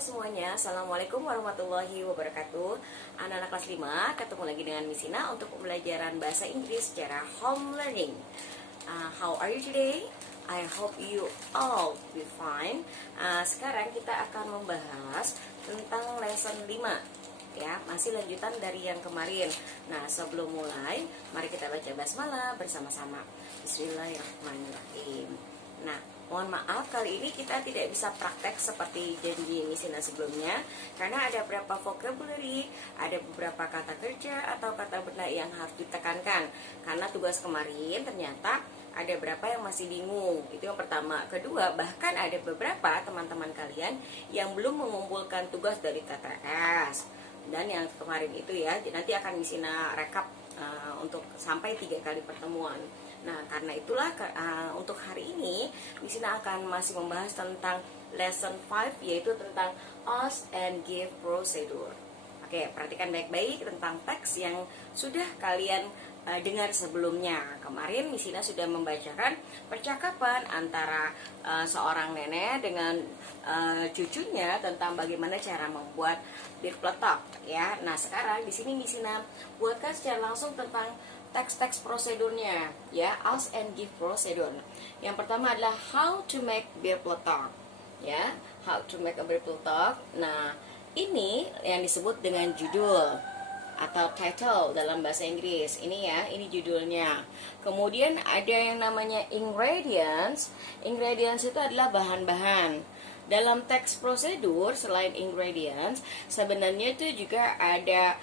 semuanya, Assalamualaikum warahmatullahi wabarakatuh. Anak-anak kelas 5, ketemu lagi dengan Misina untuk pembelajaran bahasa Inggris secara home learning. How are you today? I hope you all be fine. Sekarang kita akan membahas tentang lesson 5, ya, masih lanjutan dari yang kemarin. Nah, sebelum mulai, mari kita baca basmalah bersama-sama. Bismillahirrahmanirrahim. Nah, mohon maaf, kali ini kita tidak bisa praktek seperti janji Misina sebelumnya, karena ada beberapa vocabulary, ada beberapa kata kerja atau kata benda yang harus ditekankan. Karena tugas kemarin ternyata ada beberapa yang masih bingung. Itu yang pertama. Kedua, bahkan ada beberapa teman-teman kalian yang belum mengumpulkan tugas dari TTS. Dan yang kemarin itu ya, nanti akan Misina rekap untuk sampai 3 kali pertemuan. Nah, karena itulah untuk hari ini Misina akan masih membahas tentang lesson 5, yaitu tentang ask and give procedure. Oke, perhatikan baik-baik tentang teks yang sudah kalian dengar sebelumnya. Kemarin Misina sudah membacakan percakapan antara seorang nenek dengan cucunya tentang bagaimana cara membuat bir peletok, ya. Nah, sekarang di sini Misina buatkan secara langsung tentang teks-teks prosedurnya, ya, ask and give procedure. Yang pertama adalah how to make bir peletok, ya, how to make a bir peletok. Nah, ini yang disebut dengan judul atau title dalam bahasa Inggris. Ini ya, ini judulnya. Kemudian ada yang namanya ingredients. Ingredients itu adalah bahan-bahan. Dalam teks prosedur, selain ingredients, sebenarnya itu juga ada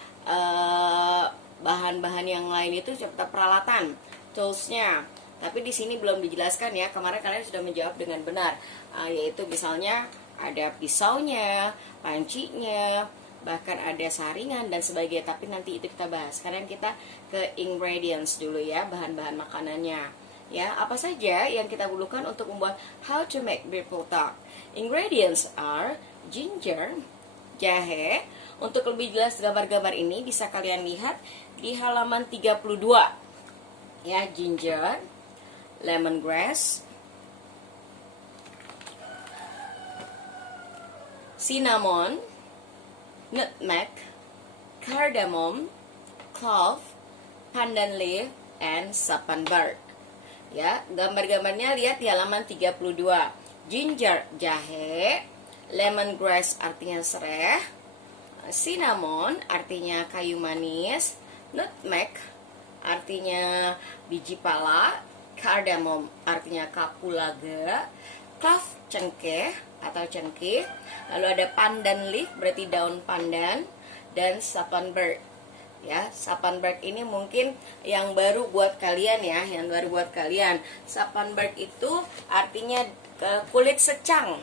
bahan-bahan yang lain, itu seperti peralatan, toolsnya. Tapi di sini belum dijelaskan ya. Kemarin kalian sudah menjawab dengan benar, yaitu misalnya ada pisaunya, pancinya, bahkan ada saringan dan sebagainya. Tapi nanti itu kita bahas. Sekarang kita ke ingredients dulu ya, bahan-bahan makanannya. Ya, apa saja yang kita butuhkan untuk membuat how to make beer peletok? Ingredients are ginger, jahe. Untuk lebih jelas gambar-gambar ini bisa kalian lihat di halaman 32. Ya, ginger, lemongrass, cinnamon, nutmeg, cardamom, clove, pandan leaf, and sapan bark. Ya, gambar-gambarnya lihat di halaman 32. Ginger, jahe, lemongrass artinya sereh, cinnamon artinya kayu manis, nutmeg artinya biji pala, cardamom artinya kapulaga, clove cengkeh atau cengkeh, lalu ada pandan leaf berarti daun pandan, dan sapanberg. Ya, sapanberg ini mungkin yang baru buat kalian ya, yang baru buat kalian. Sapanberg itu artinya kulit secang.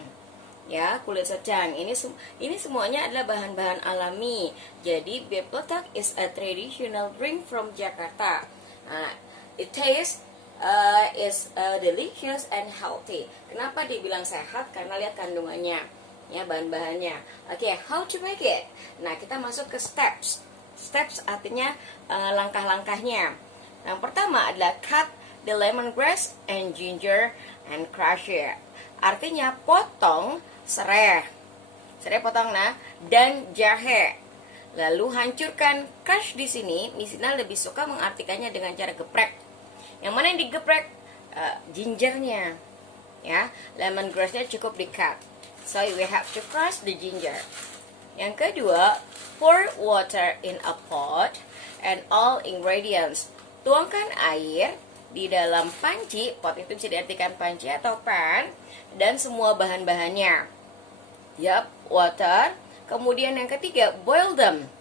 Ya, kulit secang. Ini semuanya adalah bahan-bahan alami. Jadi bir peletok is a traditional drink from Jakarta. It tastes is delicious and healthy. Kenapa dibilang sehat? Karena lihat kandungannya, ya, bahan-bahannya. Oke, how to make it? Nah, kita masuk ke steps. Steps artinya langkah-langkahnya. Yang pertama adalah cut the lemongrass and ginger and crush it. Artinya potong sereh potong, dan jahe. Lalu hancurkan. Crush di sini Misina lebih suka mengartikannya dengan cara geprek. Yang mana yang digeprek? Gingernya, ya. Lemongrassnya cukup di cut. So we have to crush the ginger. Yang kedua, pour water in a pot and all ingredients. Tuangkan air di dalam panci. Pot itu bisa diartikan panci atau pan, dan semua bahan-bahannya. Yap, water. Kemudian yang ketiga, boil them.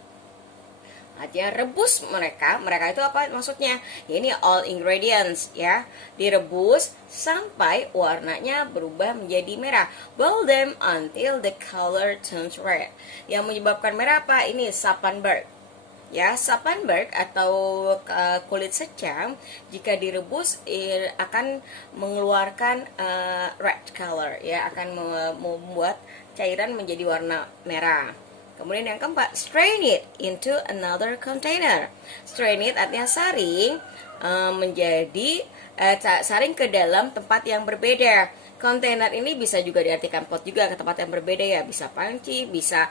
Artinya rebus mereka. Mereka itu apa maksudnya? Ya, ini all ingredients, ya. Direbus sampai warnanya berubah menjadi merah. Boil them until the color turns red. Yang menyebabkan merah apa? Ini sapanberg. Ya, sapanberg atau kulit secang jika direbus akan mengeluarkan red color, ya, akan membuat cairan menjadi warna merah. Kemudian yang keempat, strain it into another container. Strain it artinya saring menjadi saring ke dalam tempat yang berbeda. Kontainer ini bisa juga diartikan pot juga ke tempat yang berbeda ya, bisa panci, bisa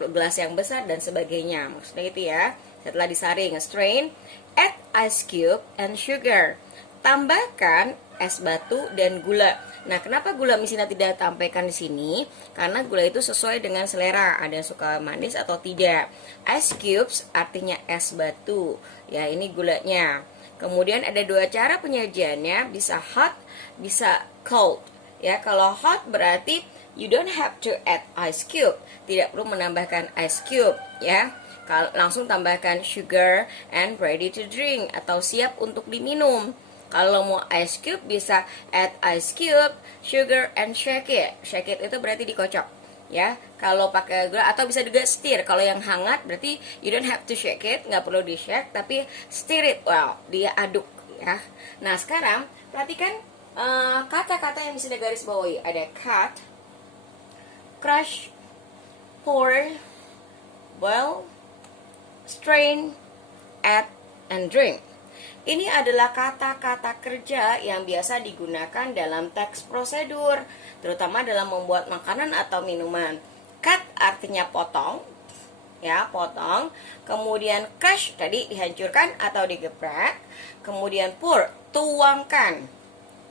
gelas yang besar dan sebagainya. Maksudnya itu ya. Setelah disaring, strain, add ice cube and sugar. Tambahkan es batu dan gula. Nah, kenapa gula Miss Ina tidak tampilkan di sini? Karena gula itu sesuai dengan selera. Ada yang suka manis atau tidak. Ice cubes artinya es batu. Ya, ini gulanya. Kemudian ada dua cara penyajiannya, bisa hot, bisa cold. Ya, kalau hot berarti you don't have to add ice cube. Tidak perlu menambahkan ice cube, ya. Langsung tambahkan sugar and ready to drink atau siap untuk diminum. Kalau mau ice cube bisa add ice cube, sugar and shake it. Shake it itu berarti dikocok, ya. Kalau pakai gula atau bisa juga stir. Kalau yang hangat berarti you don't have to shake it, nggak perlu di shake, tapi stir it well, dia aduk, ya. Nah sekarang perhatikan kata-kata yang bisa digaris bawahi. Ada cut, crush, pour, boil, strain, add, and drink. Ini adalah kata-kata kerja yang biasa digunakan dalam teks prosedur, terutama dalam membuat makanan atau minuman. Cut artinya potong, ya, potong. Kemudian crush tadi dihancurkan atau digeprek. Kemudian pour, tuangkan,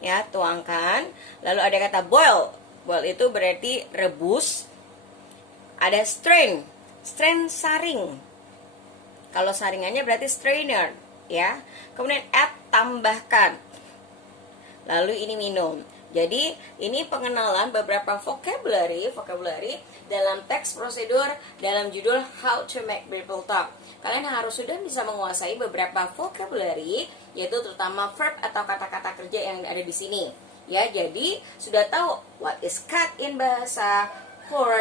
ya, tuangkan. Lalu ada kata boil, boil itu berarti rebus. Ada strain, strain saring. Kalau saringannya berarti strainer, ya. Kemudian add, tambahkan. Lalu ini minum. Jadi ini pengenalan beberapa vocabulary dalam teks prosedur dalam judul How to Make People Talk. Kalian harus sudah bisa menguasai beberapa vocabulary, yaitu terutama verb atau kata-kata kerja yang ada di sini. Ya, jadi sudah tahu what is cut in bahasa, pour,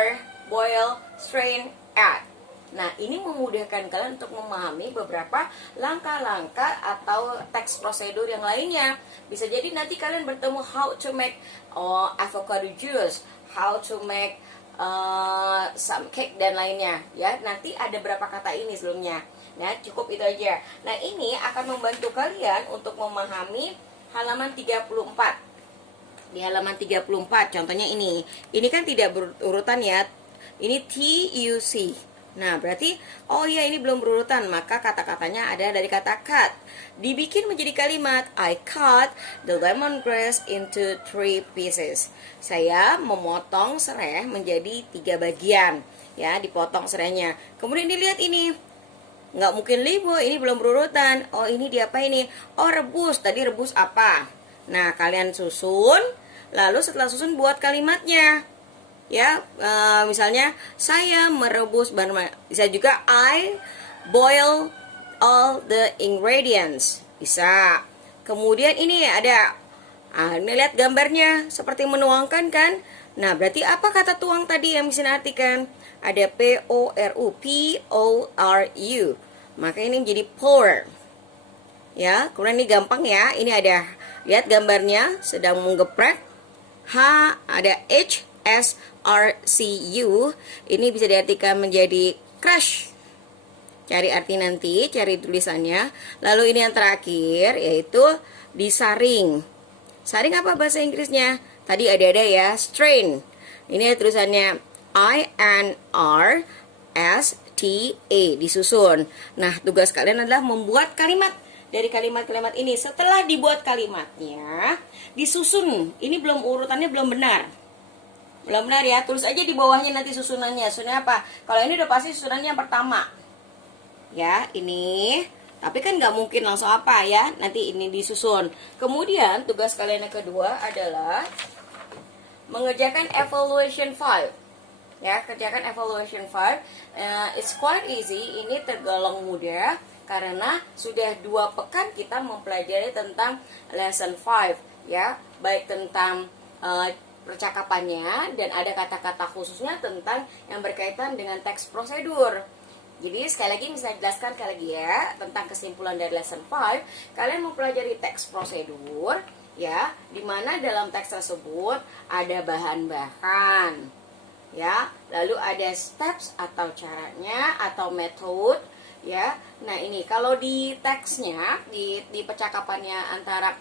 boil, strain, add. Nah, ini memudahkan kalian untuk memahami beberapa langkah-langkah atau teks prosedur yang lainnya. Bisa jadi nanti kalian bertemu how to make avocado juice, how to make some cake dan lainnya. Ya, nanti ada berapa kata ini sebelumnya. Nah, cukup itu aja. Nah, ini akan membantu kalian untuk memahami halaman 34. Di halaman 34, contohnya ini. Ini kan tidak berurutan ya. Ini TUC. Nah, berarti, oh iya ini belum berurutan, maka kata-katanya ada dari kata cut. Dibikin menjadi kalimat, I cut the lemongrass into 3 pieces. Saya memotong serai menjadi 3 bagian. Ya, dipotong serainya. Kemudian dilihat ini, nggak mungkin libo, ini belum berurutan. Oh, ini diapa ini? Oh, rebus. Tadi rebus apa? Nah, kalian susun, lalu setelah susun buat kalimatnya. Ya, misalnya saya merebus bahan, bisa juga I boil all the ingredients, bisa. Kemudian ini ada, ini lihat gambarnya seperti menuangkan kan. Nah, berarti apa kata tuang tadi yang bisa artikan? Ada P-O-R-U, P-O-R-U, maka ini menjadi pour. Ya, kemudian ini gampang ya, ini ada, lihat gambarnya sedang menggeprek. H, ada H, S, R, C, U. Ini bisa diartikan menjadi crush. Cari arti nanti, cari tulisannya. Lalu ini yang terakhir, yaitu disaring. Saring apa bahasa Inggrisnya? Tadi ada ya, strain. Ini tulisannya I-N-R-S-T-A, disusun. Nah, tugas kalian adalah membuat kalimat dari kalimat-kalimat ini. Setelah dibuat kalimatnya, disusun. Ini belum urutannya belum benar. Belum benar ya, tulis aja di bawahnya nanti susunannya. Susunannya apa? Kalau ini udah pasti susunannya yang pertama. Ya, ini. Tapi kan nggak mungkin langsung apa ya. Nanti ini disusun. Kemudian tugas kalian yang kedua adalah mengerjakan evaluation 5. Ya, kerjakan evaluation 5. It's quite easy. Ini tergolong mudah karena sudah 2 pekan kita mempelajari tentang lesson 5. Ya, baik tentang percakapannya dan ada kata-kata khususnya tentang yang berkaitan dengan teks prosedur. Jadi sekali lagi bisa jelaskan sekali lagi ya tentang kesimpulan dari lesson 5. Kalian mempelajari teks prosedur ya, dimana dalam teks tersebut ada bahan-bahan ya, lalu ada steps atau caranya atau method Ya, nah ini kalau di teksnya, di percakapannya antara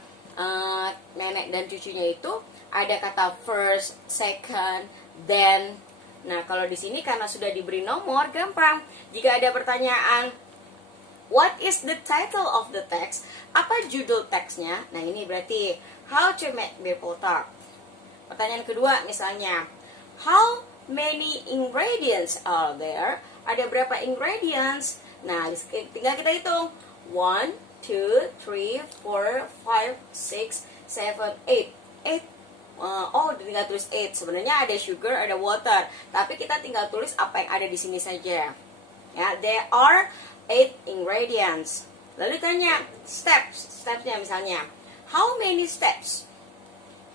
nenek dan cucunya itu ada kata first, second, then. Nah, kalau di sini karena sudah diberi nomor, gampang. Jika ada pertanyaan, what is the title of the text? Apa judul teksnya? Nah, ini berarti how to make people talk. Pertanyaan kedua misalnya, how many ingredients are there? Ada berapa ingredients? Nah, tinggal kita hitung. 1, 2, 3, 4, 5, 6, 7, 8. 8. Oh, tinggal tulis 8. Sebenarnya ada sugar, ada water. Tapi kita tinggal tulis apa yang ada di sini saja. Ya, there are 8 ingredients. Lalu tanya steps. Stepsnya misalnya, how many steps?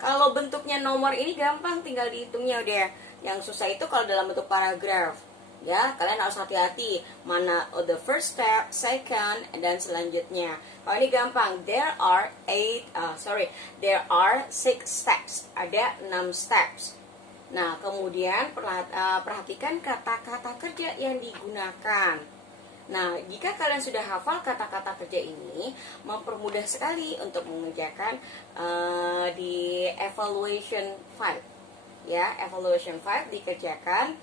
Kalau bentuknya nomor ini gampang, tinggal dihitungnya udah. Yang susah itu kalau dalam bentuk paragraf. Ya, kalian harus hati-hati mana the first step, second, dan selanjutnya. Kalau ini gampang, there are 6 steps. Ada 6 steps. Nah, kemudian perhatikan kata-kata kerja yang digunakan. Nah, jika kalian sudah hafal kata-kata kerja ini, mempermudah sekali untuk mengerjakan di evaluation 5. Ya, evaluation 5 dikerjakan.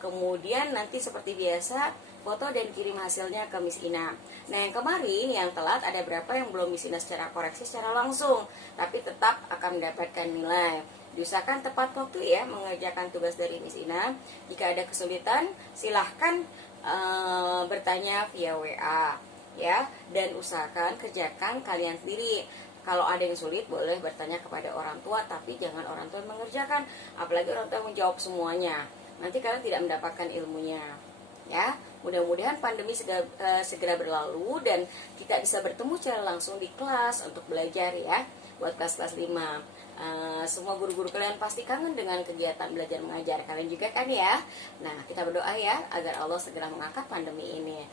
Kemudian nanti seperti biasa foto dan kirim hasilnya ke Miss Ina. Nah, yang kemarin yang telat ada berapa yang belum Miss Ina secara koreksi secara langsung, tapi tetap akan mendapatkan nilai. Diusahakan tepat waktu ya mengerjakan tugas dari Miss Ina. Jika ada kesulitan, silahkan bertanya via WA ya, dan usahakan kerjakan kalian sendiri. Kalau ada yang sulit boleh bertanya kepada orang tua, tapi jangan orang tua mengerjakan, apalagi orang tua menjawab semuanya. Nanti kalian tidak mendapatkan ilmunya. Ya, mudah-mudahan pandemi segera berlalu dan kita bisa bertemu secara langsung di kelas untuk belajar ya. Buat kelas-kelas 5. Semua guru-guru kalian pasti kangen dengan kegiatan belajar mengajar kalian juga kan ya. Nah, kita berdoa ya agar Allah segera mengangkat pandemi ini.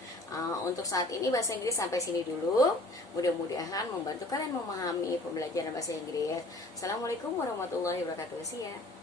Untuk saat ini bahasa Inggris sampai sini dulu. Mudah-mudahan membantu kalian memahami pembelajaran bahasa Inggris. Assalamualaikum warahmatullahi wabarakatuh. See ya.